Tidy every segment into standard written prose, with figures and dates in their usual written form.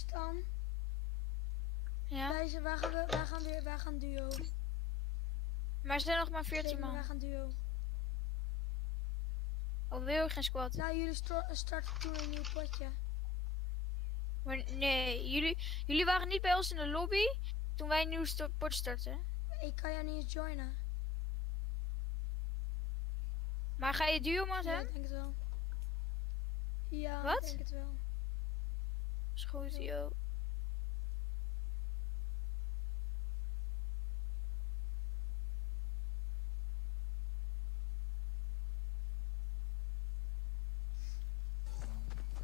Stan. Ja. Wij gaan duo. Maar er zijn nog maar 14 Wij man. gaan duo. Oh, wil je geen squad? Nou, jullie starten toen een nieuw potje. Maar nee, jullie waren niet bij ons in de lobby toen wij een nieuw pot starten. Ik kan jou niet eens joinen. Maar ga je duo met Ja, hem? ik denk het wel. Ja, Wat? ik denk het wel. Is goed, Ja. yo.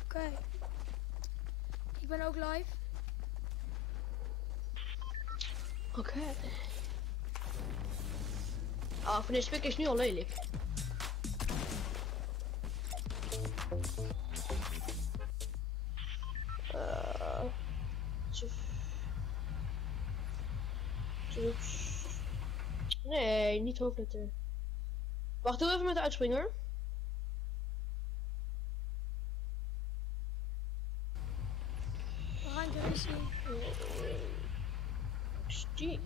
Oké. Ik ben ook live. Oké. Ah, van deze pik is nu al lelijk. Nee, niet hoofdletter. Wacht, doe even met de uitspringer. We gaan Gracie. Die.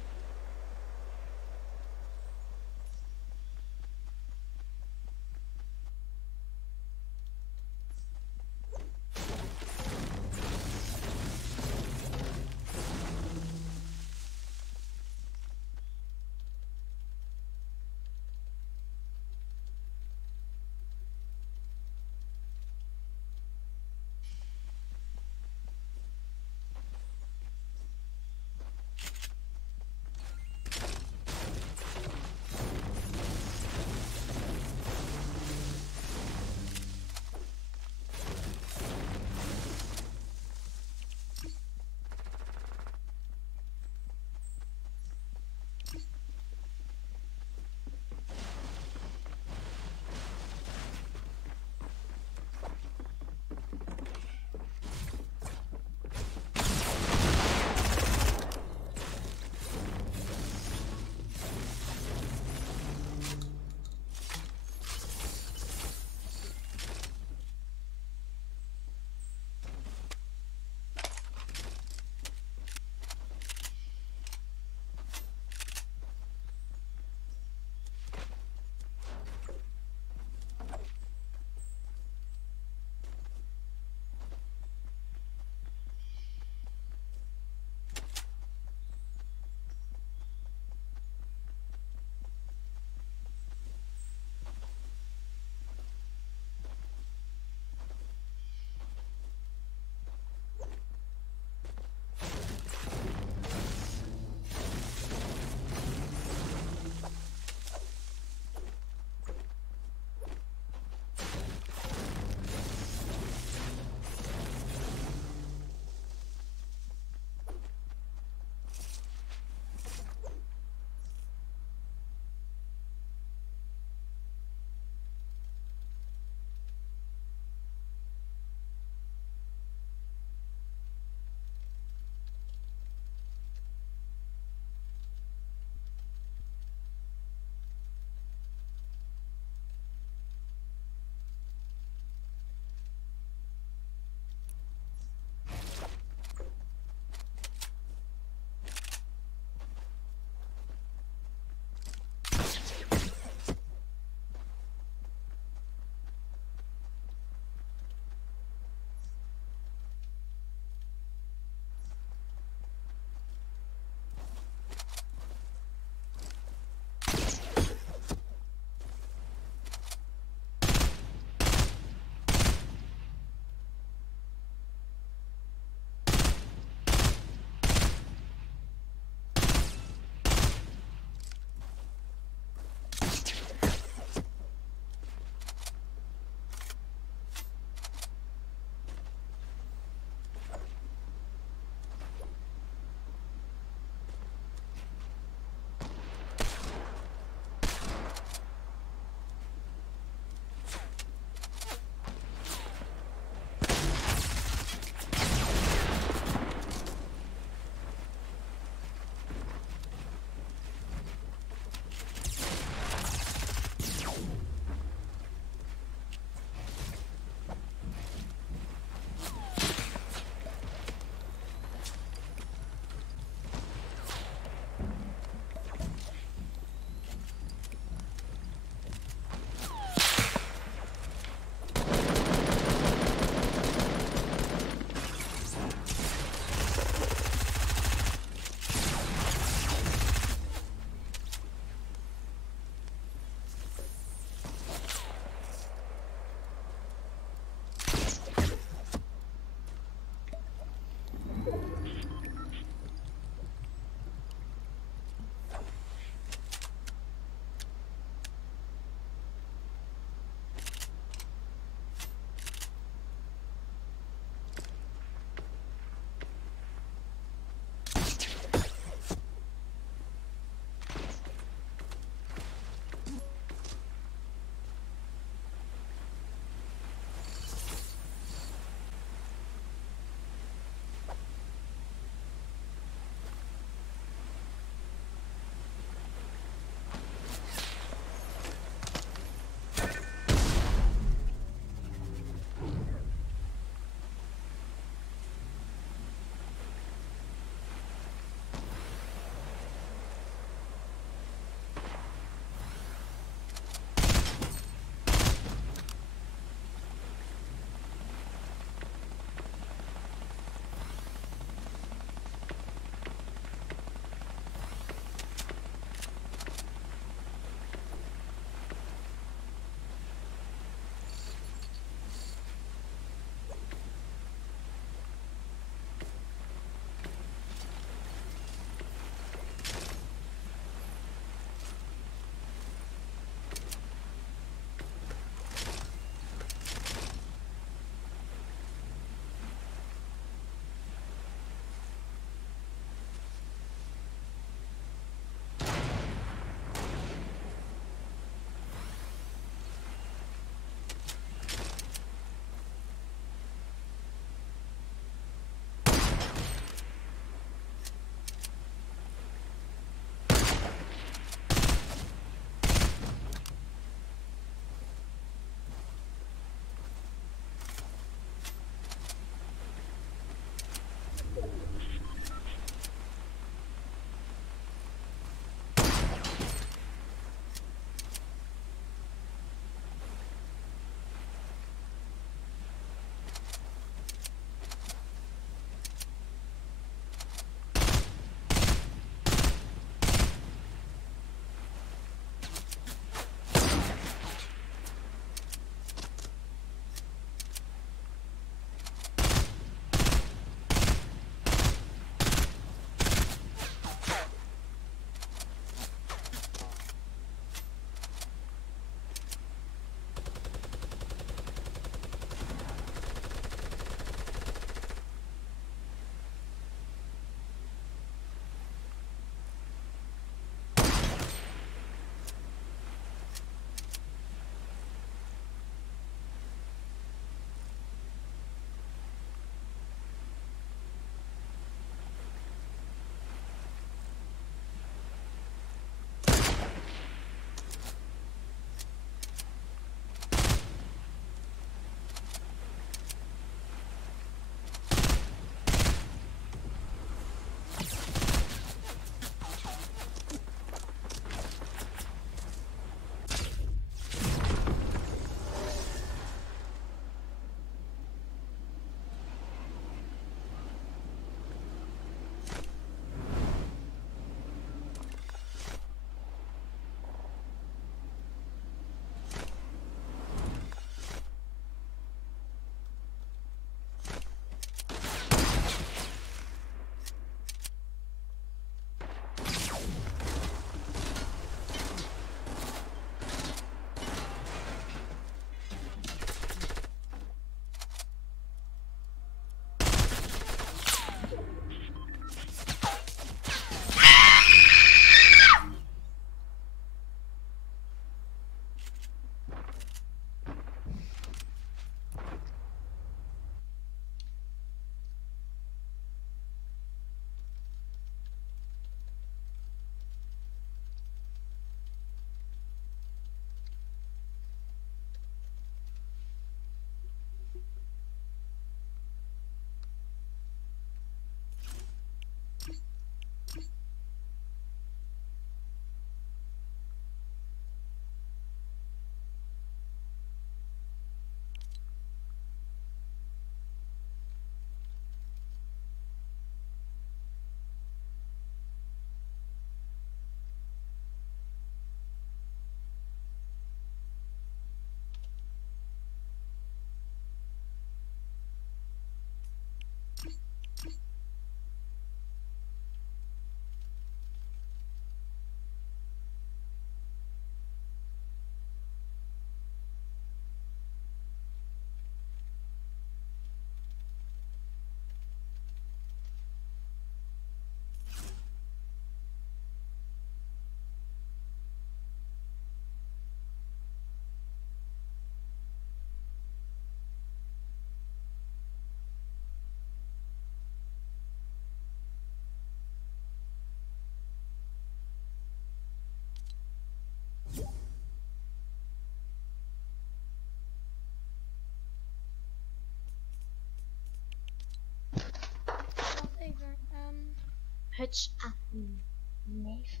Neef.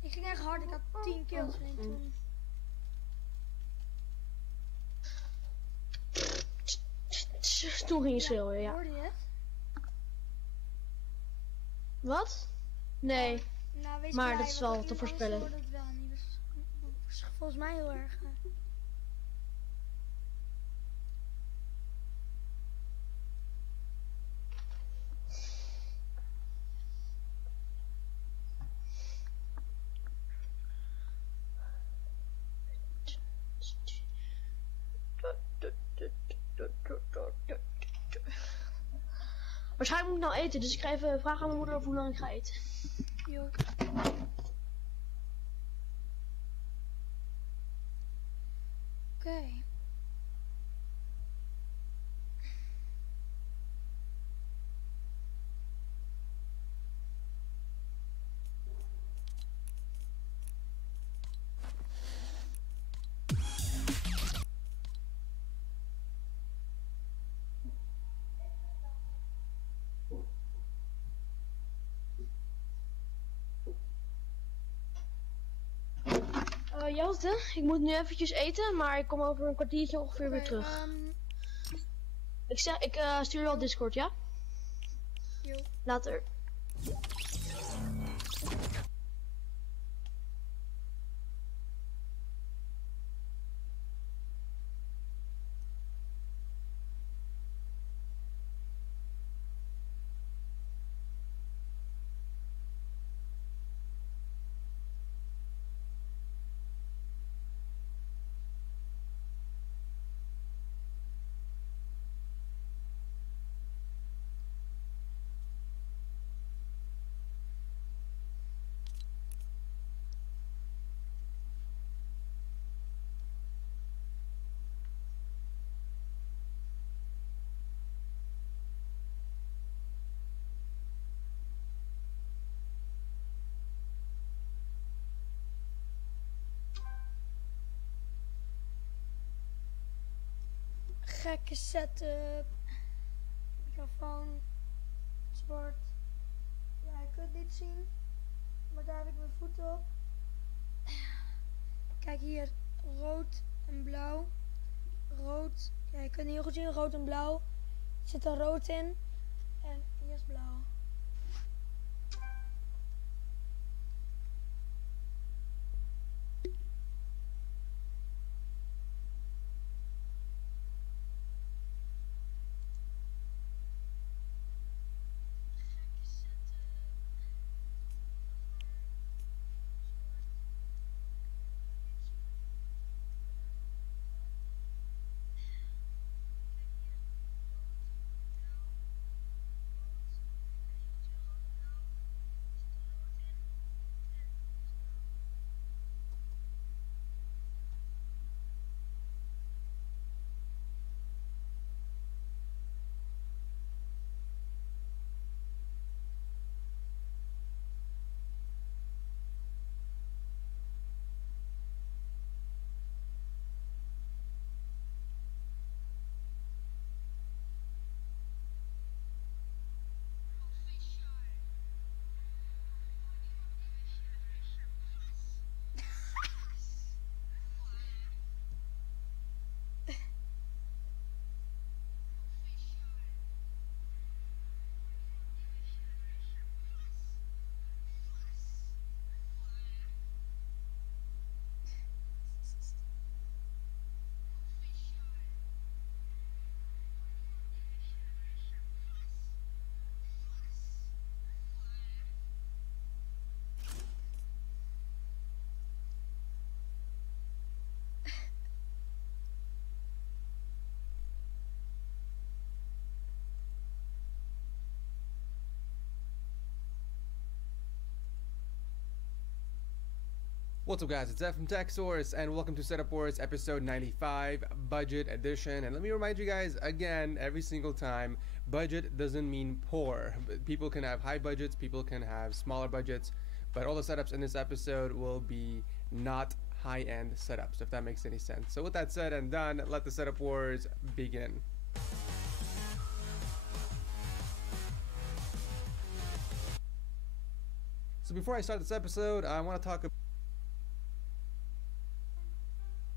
Ik ging echt hard, ik had 10 kills en toen... Toen ging je schreeuwen, ja. Hoorde je het? Wat? Nee. Nou, wees Maar blij, dat is want wel te iemand voorspellen. anders hoorde het wel niet. Dus volgens mij heel erg. Waarschijnlijk moet ik nou eten, dus ik ga even vragen aan mijn moeder of hoe lang ik ga eten. Jo. Oké. Jelte, ik moet nu eventjes eten, maar ik kom over een kwartiertje ongeveer weer terug. Ik stuur je al Discord, ja? Jo. Later. Gekke setup. Microfoon. Zwart. Ja, je kunt het niet zien. Maar daar heb ik mijn voeten op. Kijk hier. Rood en blauw. Rood. Ja, je kunt het heel goed zien. Rood en blauw. Er zit er rood in. En hier is blauw. What's up guys, it's F from TechSource and welcome to Setup Wars episode 95, budget edition. And let me remind you guys again, every single time, budget doesn't mean poor. People can have high budgets, people can have smaller budgets, but all the setups in this episode will be not high-end setups, if that makes any sense. So with that said and done, let the Setup Wars begin. So before I start this episode, I want to talk about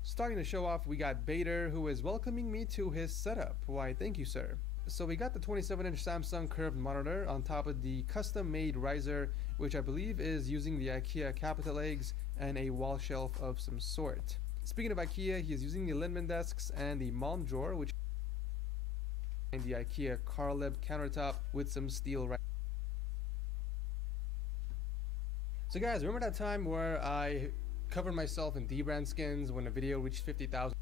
starting to show off. We got Bader, who is welcoming me to his setup. Why, thank you, sir. So we got the 27-inch Samsung curved monitor on top of the custom-made riser, which I believe is using the IKEA capital legs and a wall shelf of some sort. Speaking of IKEA, he is using the Lindemann desks and the Malm drawer, which and the IKEA Carleb countertop with some steel. So guys, remember that time where I covered myself in D-brand skins when a video reached 50,000?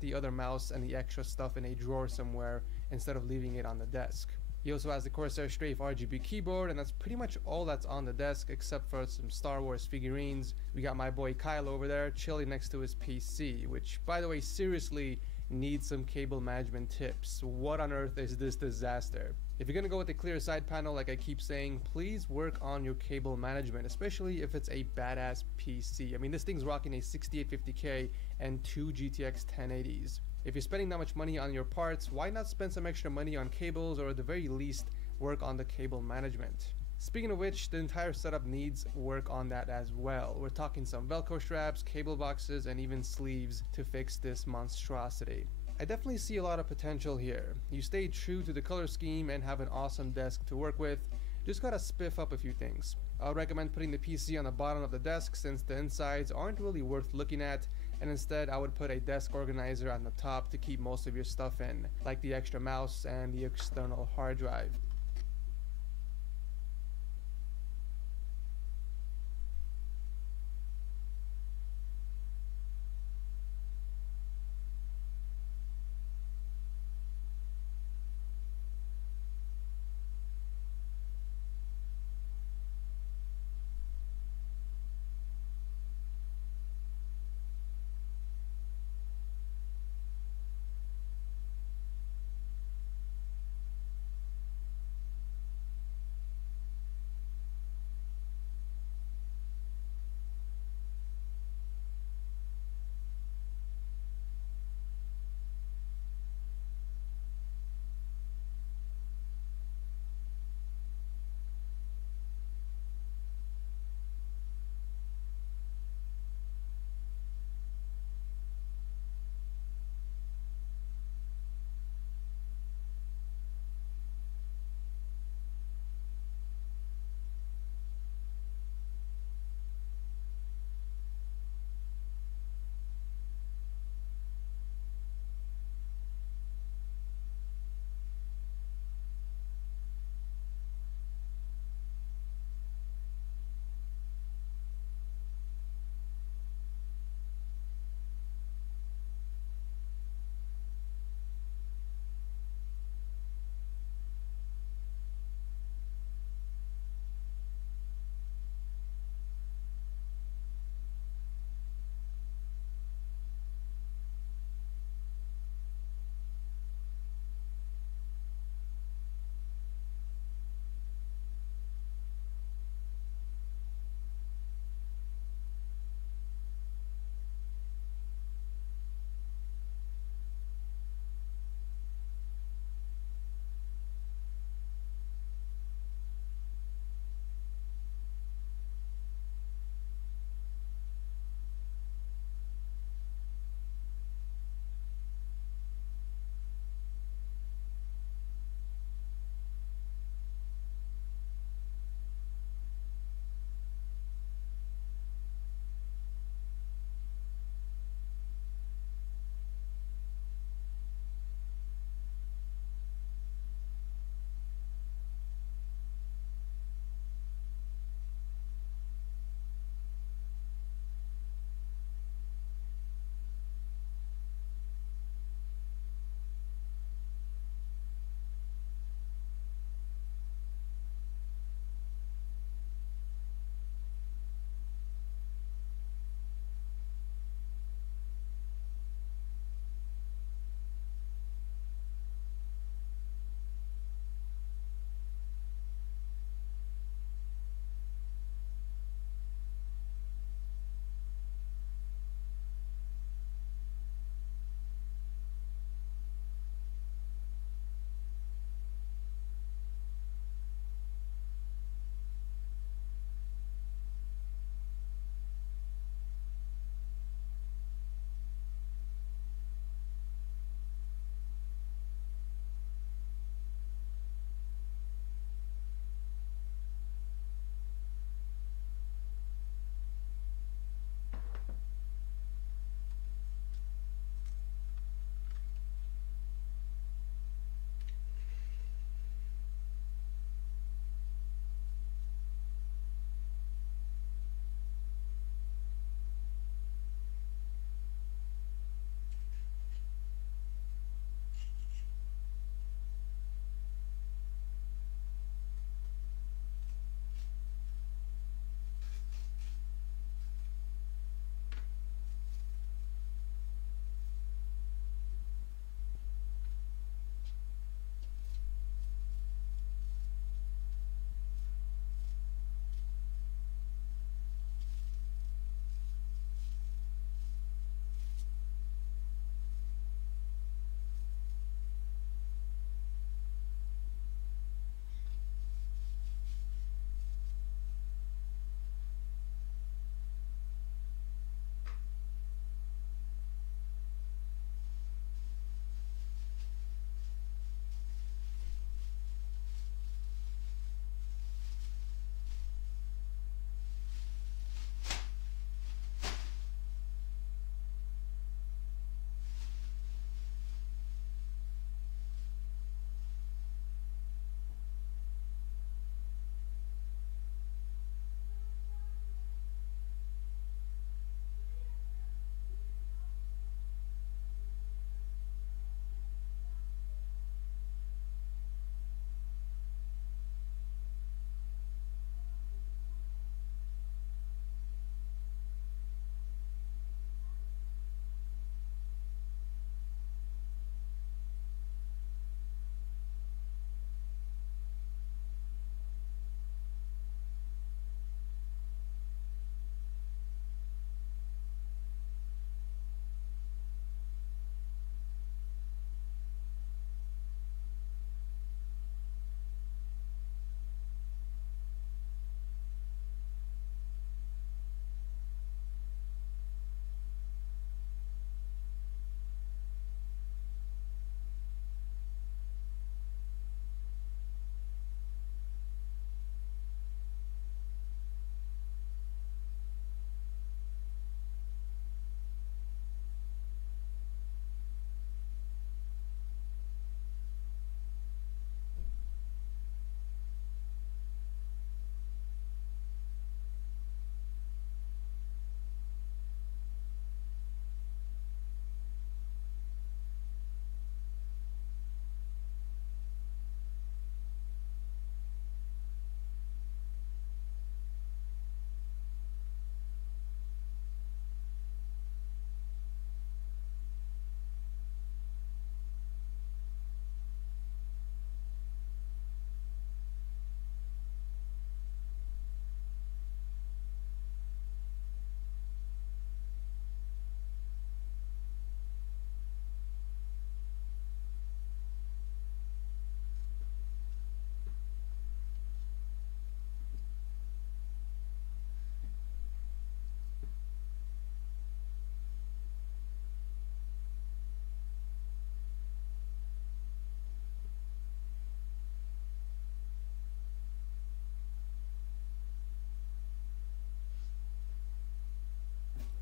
The other mouse and the extra stuff in a drawer somewhere instead of leaving it on the desk. He also has the Corsair Strafe RGB keyboard, and that's pretty much all that's on the desk except for some Star Wars figurines. We got my boy Kyle over there chilling next to his PC, which, by the way, seriously needs some cable management tips. What on earth is this disaster? If you're gonna go with a clear side panel, like I keep saying, please work on your cable management, especially if it's a badass PC. I mean, this thing's rocking a 6850K and 2 GTX 1080s. If you're spending that much money on your parts, why not spend some extra money on cables, or at the very least, work on the cable management? Speaking of which, the entire setup needs work on that as well. We're talking some Velcro straps, cable boxes, and even sleeves to fix this monstrosity. I definitely see a lot of potential here. You stay true to the color scheme and have an awesome desk to work with. Just gotta spiff up a few things. I'll recommend putting the PC on the bottom of the desk since the insides aren't really worth looking at, and instead I would put a desk organizer on the top to keep most of your stuff in, like the extra mouse and the external hard drive.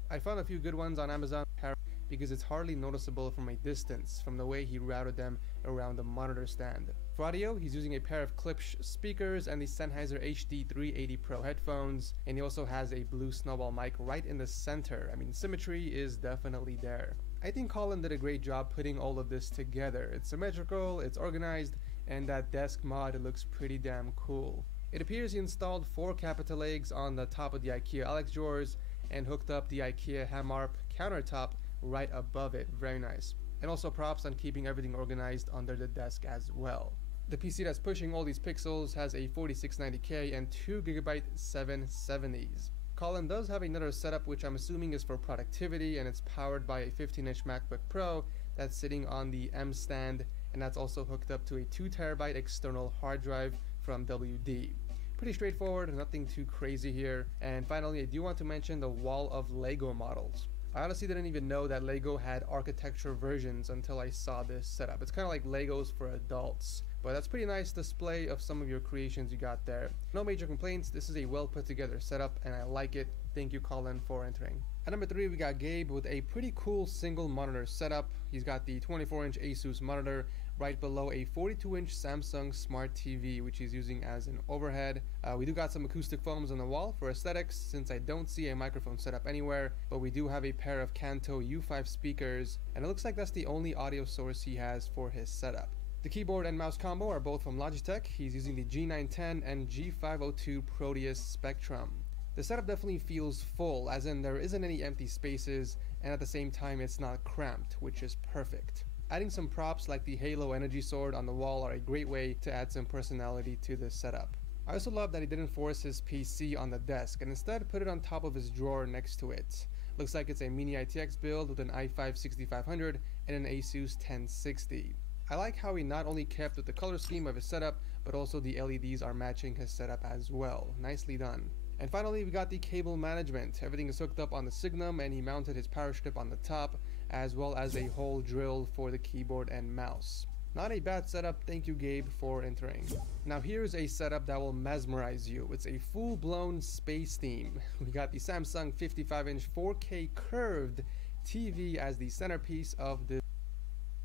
I found a few good ones on Amazon because it's hardly noticeable from a distance from the way he routed them around the monitor stand. For audio, he's using a pair of Klipsch speakers and the Sennheiser HD 380 Pro headphones, and he also has a blue snowball mic right in the center. I mean, symmetry is definitely there. I think Colin did a great job putting all of this together. It's symmetrical, it's organized, and that desk mod looks pretty damn cool. It appears he installed 4 capital legs on the top of the IKEA Alex drawers and hooked up the IKEA Hamarp countertop right above it. Very nice. And also props on keeping everything organized under the desk as well. The PC that's pushing all these pixels has a 4690K and 2GB 770s. Colin does have another setup which I'm assuming is for productivity, and it's powered by a 15-inch MacBook Pro that's sitting on the M stand, and that's also hooked up to a 2TB external hard drive from WD. Pretty straightforward, nothing too crazy here. And finally, I do want to mention the wall of Lego models. I honestly didn't even know that Lego had architecture versions until I saw this setup. It's kind of like Legos for adults, but that's pretty nice display of some of your creations you got there. No major complaints. This is a well put together setup and I like it. Thank you, Colin, for entering. At number 3, we got Gabe with a pretty cool single monitor setup. He's got the 24-inch Asus monitor right below a 42-inch Samsung Smart TV, which he's using as an overhead. We do got some acoustic foams on the wall for aesthetics, since I don't see a microphone setup anywhere, but we do have a pair of Kanto U5 speakers, and it looks like that's the only audio source he has for his setup. The keyboard and mouse combo are both from Logitech. He's using the G910 and G502 Proteus Spectrum. The setup definitely feels full, as in there isn't any empty spaces, and at the same time it's not cramped, which is perfect. Adding some props like the Halo energy sword on the wall are a great way to add some personality to this setup. I also love that he didn't force his PC on the desk and instead put it on top of his drawer next to it. Looks like it's a mini ITX build with an i5 6500 and an Asus 1060. I like how he not only kept with the color scheme of his setup, but also the LEDs are matching his setup as well. Nicely done. And finally, we got the cable management. Everything is hooked up on the Signum, and he mounted his power strip on the top, as well as a hole drill for the keyboard and mouse. Not a bad setup. Thank you, Gabe, for entering. Now here's a setup that will mesmerize you. It's a full-blown space theme. We got the Samsung 55-inch 4K curved TV as the centerpiece of the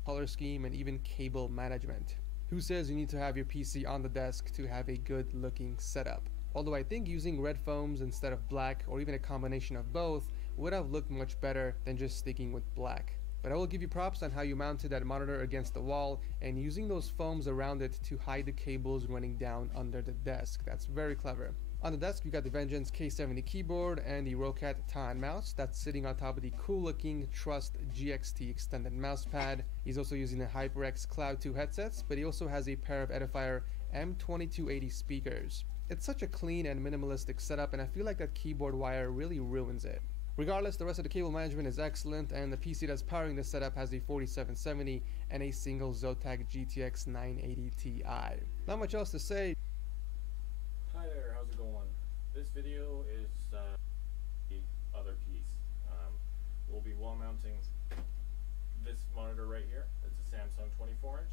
color scheme and even cable management. Who says you need to have your PC on the desk to have a good-looking setup? Although I think using red foams instead of black, or even a combination of both, would have looked much better than just sticking with black. But I will give you props on how you mounted that monitor against the wall and using those foams around it to hide the cables running down under the desk. That's very clever. On the desk, you got the Vengeance K70 keyboard and the Rocat Tan mouse that's sitting on top of the cool-looking Trust GXT extended mouse pad. He's also using the HyperX Cloud 2 headsets, but he also has a pair of Edifier M2280 speakers. It's such a clean and minimalistic setup, and I feel like that keyboard wire really ruins it. Regardless, the rest of the cable management is excellent, and the PC that's powering this setup has a 4770 and a single Zotac GTX 980 Ti. Not much else to say. Hi there, how's it going? This video is the other piece. We'll be wall mounting this monitor right here. It's a Samsung 24-inch.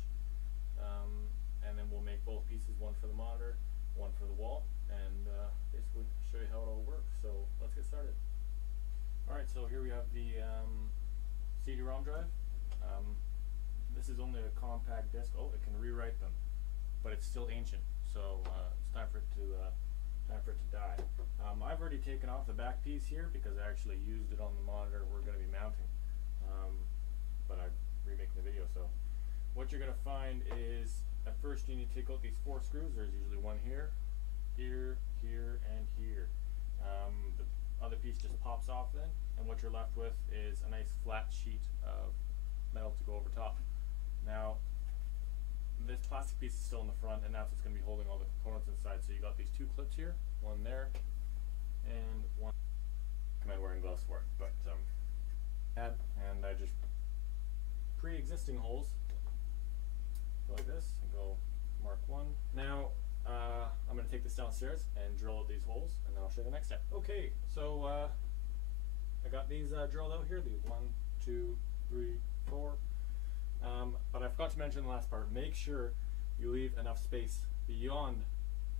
And then we'll make both pieces, one for the monitor, one for the wall, and basically show you how it all works. So let's get started. Alright, so here we have the CD-ROM drive. This is only a compact disc. Oh, it can rewrite them, but it's still ancient, so it's time for it to die. I've already taken off the back piece here because I actually used it on the monitor we're going to be mounting, but I'm remaking the video. So what you're going to find is at first you need to take out these 4 screws. There's usually one here, here, here, and here. The other piece just pops off then, and what you're left with is a nice flat sheet of metal to go over top. Now, this plastic piece is still in the front, and that's what's going to be holding all the components inside. So you got these 2 clips here, one there, and one. I recommend wearing gloves for it, but and I just pre-existing holes go like this and go mark 1. Now I'm going to take this downstairs and drill out these holes, and then I'll show you the next step. Okay, so I got these drilled out here. These 1, 2, 3, 4. But I forgot to mention the last part. Make sure you leave enough space beyond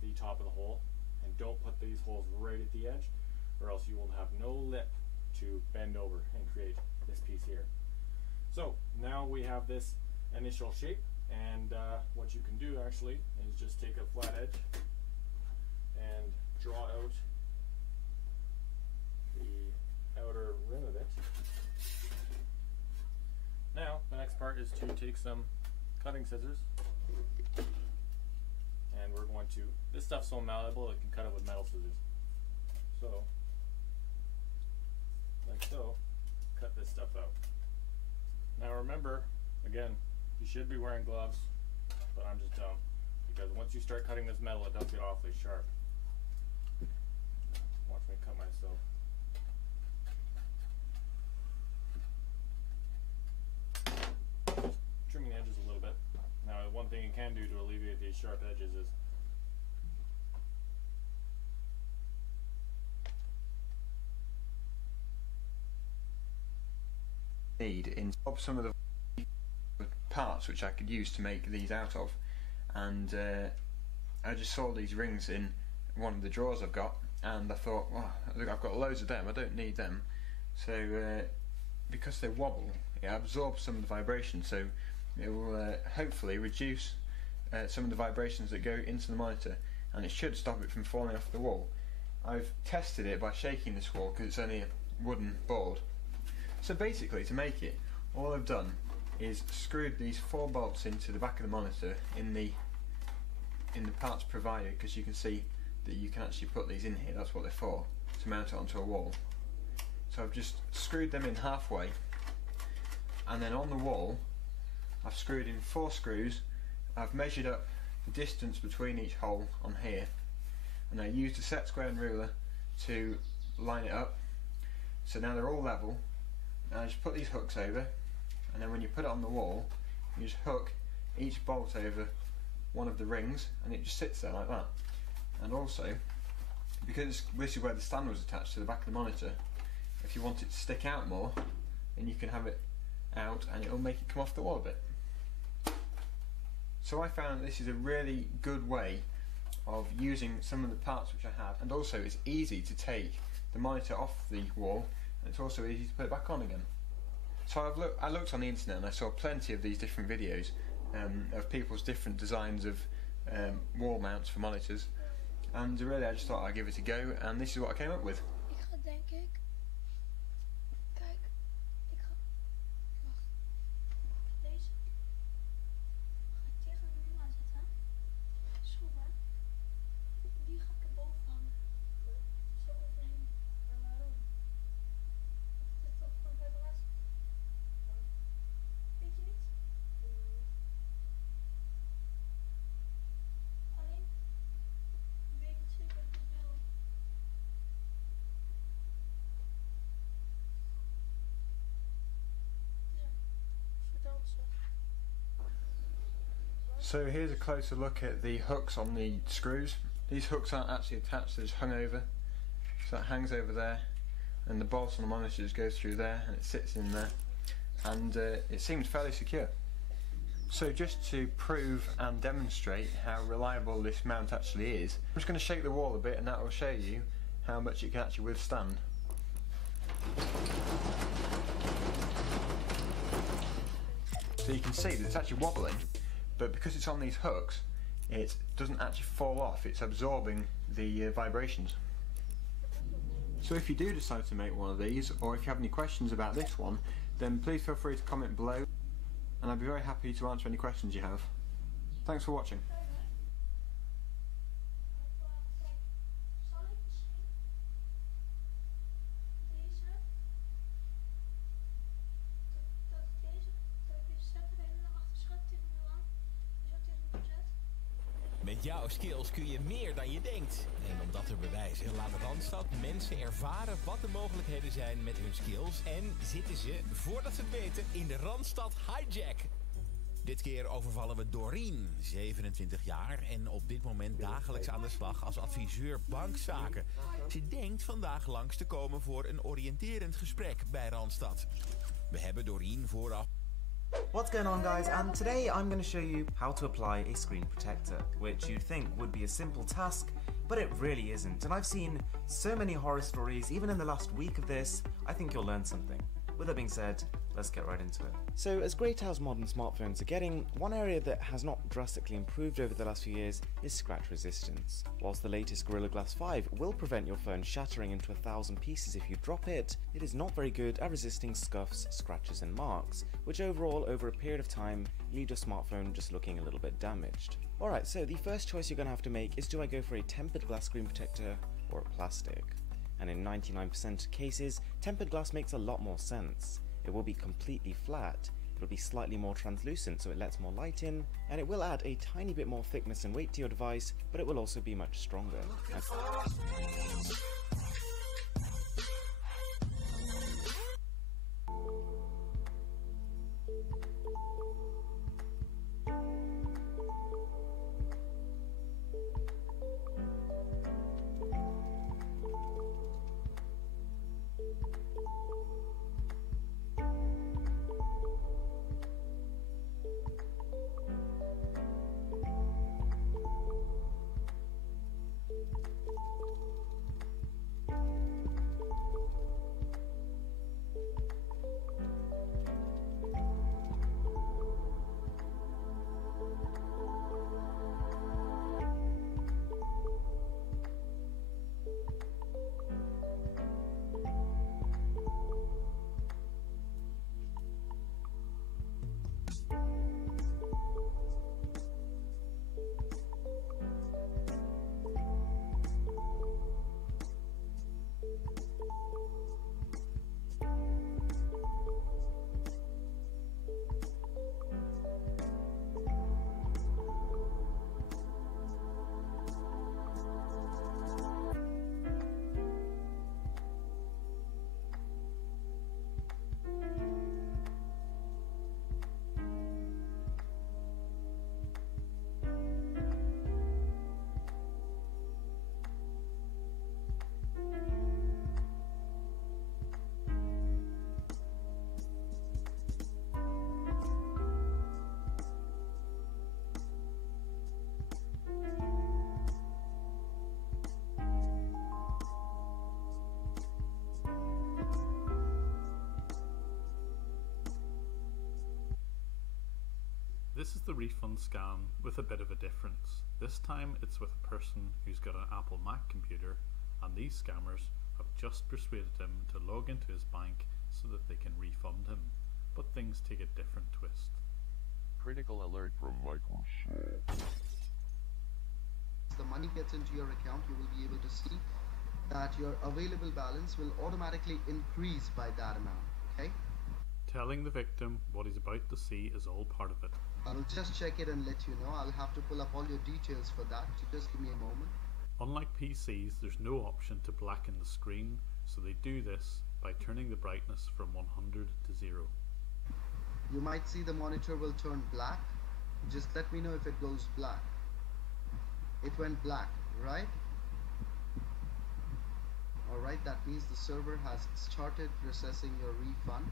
the top of the hole, and don't put these holes right at the edge, or else you will have no lip to bend over and create this piece here. So now we have this initial shape, and what you can do actually is just take a flat edge and draw out the outer rim of it. Now the next part is to take some cutting scissors, and we're going to, this stuff's so malleable it can cut it with metal scissors. So, like so, cut this stuff out. Now remember, again, you should be wearing gloves, but I'm just dumb, because once you start cutting this metal, it does get awfully sharp. Watch me cut myself. Trimming the edges a little bit. Now, one thing you can do to alleviate these sharp edges is in some of the parts which I could use to make these out of, and I just saw these rings in one of the drawers I've got, and I thought, well, look, I've got loads of them, I don't need them. So because they wobble, it absorbs some of the vibration, so it will hopefully reduce some of the vibrations that go into the monitor, and it should stop it from falling off the wall. I've tested it by shaking this wall because it's only a wooden board. So basically, to make it, all I've done is screwed these 4 bolts into the back of the monitor in the parts provided, because you can see that you can actually put these in here, that's what they're for, to mount it onto a wall. So I've just screwed them in halfway, and then on the wall I've screwed in 4 screws. I've measured up the distance between each hole on here, and I used a set square and ruler to line it up, so now they're all level. And I just put these hooks over, and then when you put it on the wall, you just hook each bolt over one of the rings, and it just sits there like that. And also, because this is where the stand was attached to the back of the monitor, if you want it to stick out more, then you can have it out and it will make it come off the wall a bit. So I found that this is a really good way of using some of the parts which I have, and also it's easy to take the monitor off the wall, and it's also easy to put it back on again. So I looked on the internet and I saw plenty of these different videos of people's different designs of wall mounts for monitors, and really I just thought I'd give it a go, and this is what I came up with. Ik ga denk ik... Kijk, ik ga... Wacht. Deze... Ga ik tegen de muur aanzetten. Schroeven. Die ga ik erboven hangen. Zo overheen. Maar waarom? Is dat toch voor vibratie? Weet je niet? Alleen... Ik weet niet zeker of het wel... So here's a closer look at the hooks on the screws. These hooks aren't actually attached, they're just hung over. So that hangs over there, and the bolt on the monitor just goes through there and it sits in there, and it seems fairly secure. So just to prove and demonstrate how reliable this mount actually is, I'm just going to shake the wall a bit, and that will show you how much it can actually withstand. So you can see that it's actually wobbling, but because it's on these hooks, it doesn't actually fall off, it's absorbing the vibrations. So if you do decide to make one of these, or if you have any questions about this one, then please feel free to comment below, and I'd be very happy to answer any questions you have. Thanks for watching. Zal ik misschien deze, dat ik deze stekker in naar achter schep tegen de muur aan, zo tegen de muur zet. Met jouw skills kun je meer dan je denkt. En om dat te bewijzen laat Randstad mensen ervaren wat de mogelijkheden zijn met hun skills. En zitten ze, voordat ze het weten, in de Randstad Hijack. Dit keer overvallen we Doreen, 27 jaar en op dit moment dagelijks aan de slag als adviseur bankzaken. Ze denkt vandaag langs te komen voor een oriënterend gesprek bij Randstad. We hebben Doreen vooraf... What's going on, guys, and today I'm going to show you how to apply a screen protector, which you'd think would be a simple task, but it really isn't, and I've seen so many horror stories even in the last week of this. I think you'll learn something. With that being said, let's get right into it. So, as great as modern smartphones are getting, one area that has not drastically improved over the last few years is scratch resistance. Whilst the latest Gorilla Glass 5 will prevent your phone shattering into 1,000 pieces if you drop it, it is not very good at resisting scuffs, scratches and marks, which overall, over a period of time, leave your smartphone just looking a little bit damaged. Alright, so the first choice you're going to have to make is, do I go for a tempered glass screen protector or a plastic? And in 99% of cases, tempered glass makes a lot more sense. It will be completely flat, it will be slightly more translucent so it lets more light in, and it will add a tiny bit more thickness and weight to your device, but it will also be much stronger. This is the refund scam with a bit of a difference. This time it's with a person who's got an Apple Mac computer, and these scammers have just persuaded him to log into his bank so that they can refund him. But things take a different twist. Critical alert from Microsoft. As the money gets into your account, you will be able to see that your available balance will automatically increase by that amount, okay? Telling the victim what he's about to see is all part of it. I will just check it and let you know. I'll have to pull up all your details for that, so just give me a moment. Unlike PCs, there's no option to blacken the screen, so they do this by turning the brightness from 100 to 0. You might see the monitor will turn black. Just let me know if it goes black. It went black, right? Alright, that means the server has started processing your refund.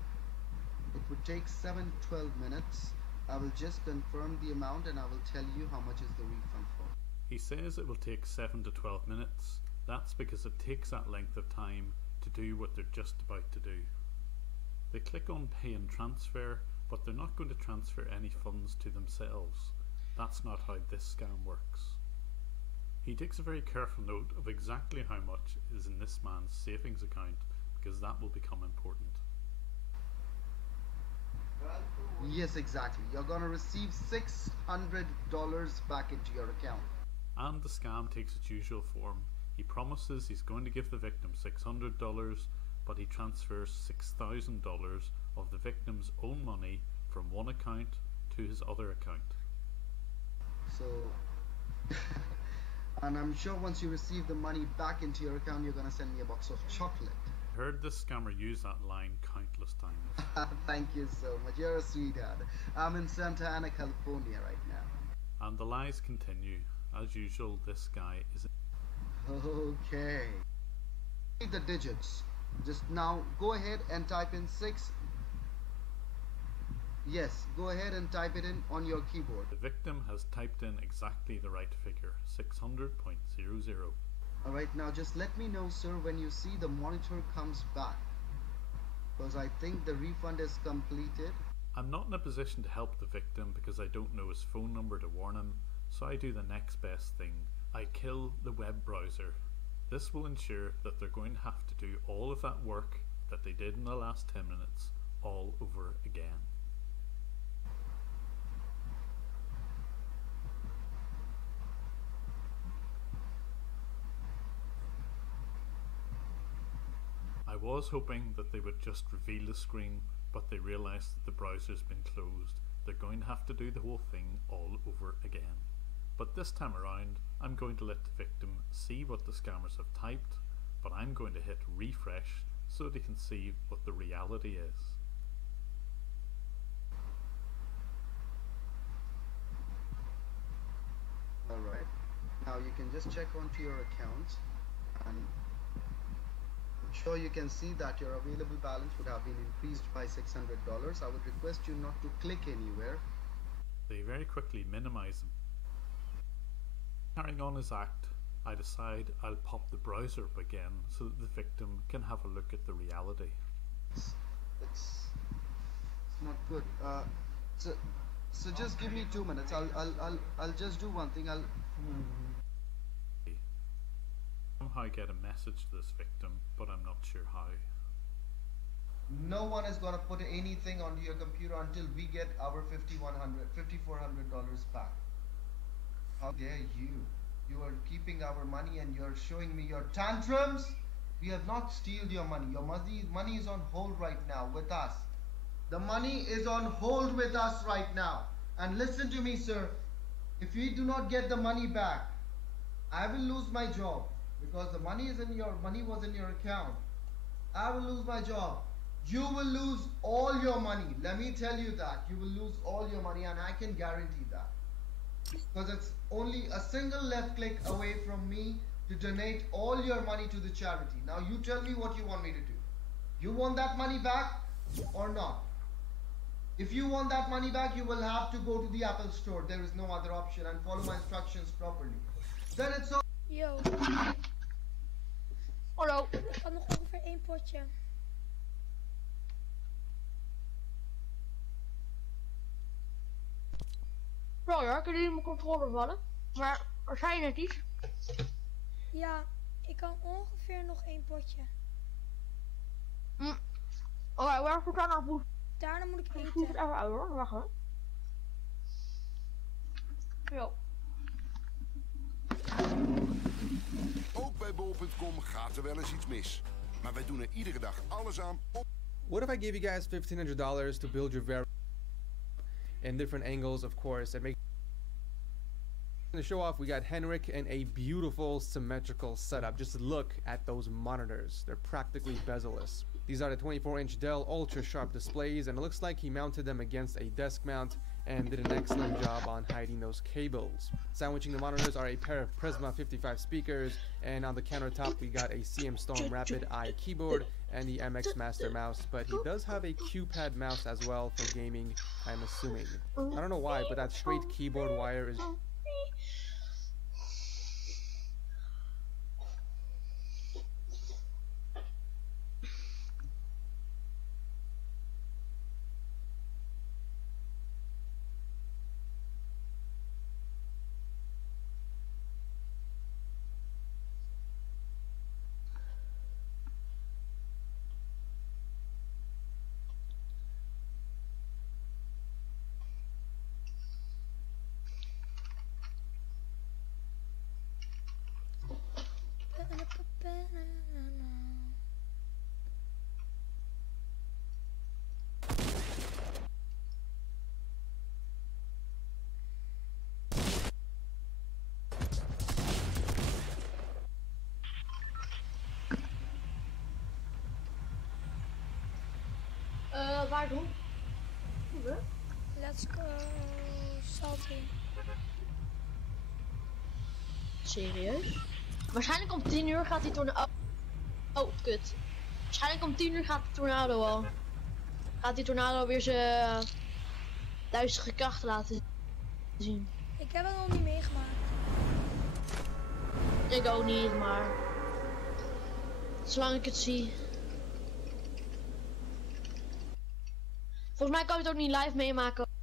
It would take 7-12 minutes. I will just confirm the amount and I will tell you how much is the refund for. He says it will take 7 to 12 minutes. That's because it takes that length of time to do what they're just about to do. They click on pay and transfer, but they're not going to transfer any funds to themselves. That's not how this scam works. He takes a very careful note of exactly how much is in this man's savings account, because that will become important. Yes, exactly. You're gonna receive $600 back into your account. And the scam takes its usual form. He promises he's going to give the victim $600, but he transfers $6,000 of the victim's own money from one account to his other account. So, and I'm sure once you receive the money back into your account, you're gonna send me a box of chocolate. Heard this scammer use that line countless times. Thank you so much. You're a sweetheart. I'm in Santa Ana, California right now. And the lies continue. As usual, this guy is... Okay. Read the digits. Just now, go ahead and type in 6. Yes, go ahead and type it in on your keyboard. The victim has typed in exactly the right figure, 600.00. Alright, now just let me know, sir, when you see the monitor comes back. Because I think the refund is completed. I'm not in a position to help the victim because I don't know his phone number to warn him, so I do the next best thing. I kill the web browser. This will ensure that they're going to have to do all of that work that they did in the last 10 minutes all over again. I was hoping that they would just reveal the screen, but they realised that the browser's been closed. They're going to have to do the whole thing all over again. But this time around, I'm going to let the victim see what the scammers have typed, but I'm going to hit refresh so they can see what the reality is. Alright, now you can just check onto your account, and I'm sure you can see that your available balance would have been increased by $600. I would request you not to click anywhere. They very quickly minimise them. Carrying on his act, I decide I'll pop the browser up again so that the victim can have a look at the reality. It's not good. So just give me 2 minutes. I'll just do one thing. Somehow get a message to this victim, but I'm not sure how. No one is gonna put anything onto your computer until we get our $5,400 back. How dare you? You are keeping our money and you're showing me your tantrums? We have not stealed your money. Your money is on hold right now with us. The money is on hold with us right now. And listen to me, sir. If we do not get the money back, I will lose my job because the money was in your account. I will lose my job. You will lose all your money. Let me tell you that. You will lose all your money, and I can guarantee that. Because it's only a single left click away from me to donate all your money to the charity. Now you tell me what you want me to do. You want that money back or not? If you want that money back, you will have to go to the Apple store. There is no other option, and follow my instructions properly. Then it's all. Yo. Hallo. Ik had nog ongeveer 1 potje. Sorry hoor, kunnen jullie mijn controller vallen? Maar er zijn net iets. Ja, ik kan ongeveer nog 1 potje. Oké, waar goed aan naar Daarna moet ik voet eten. even uit hoor, wacht hoor. Yo. Ook bij bol.com gaat er wel eens iets mis. Maar wij doen er iedere dag alles aan om... What if I gave you guys $1,500 to build your very in different angles, of course, and make to show off? We got Henrik in a beautiful symmetrical setup. Just look at those monitors. They're practically bezel-less. These are the 24-inch Dell ultra sharp displays, and it looks like he mounted them against a desk mount and did an excellent job on hiding those cables. Sandwiching the monitors are a pair of Prisma 55 speakers, and on the countertop we got a CM Storm Rapid Eye keyboard and the MX Master mouse, but he does have a Q-pad mouse as well for gaming, I'm assuming. I don't know why, but that straight keyboard wire is... Waar doen? Let's go. Salty. Serieus? Waarschijnlijk om 10 uur gaat die tornado... Oh, kut. Waarschijnlijk om 10 uur gaat de tornado al. Gaat die tornado weer zijn duistere krachten laten zien. Ik heb het nog niet meegemaakt. Ik ook niet, maar zolang ik het zie. Volgens mij kan je het ook niet live meemaken.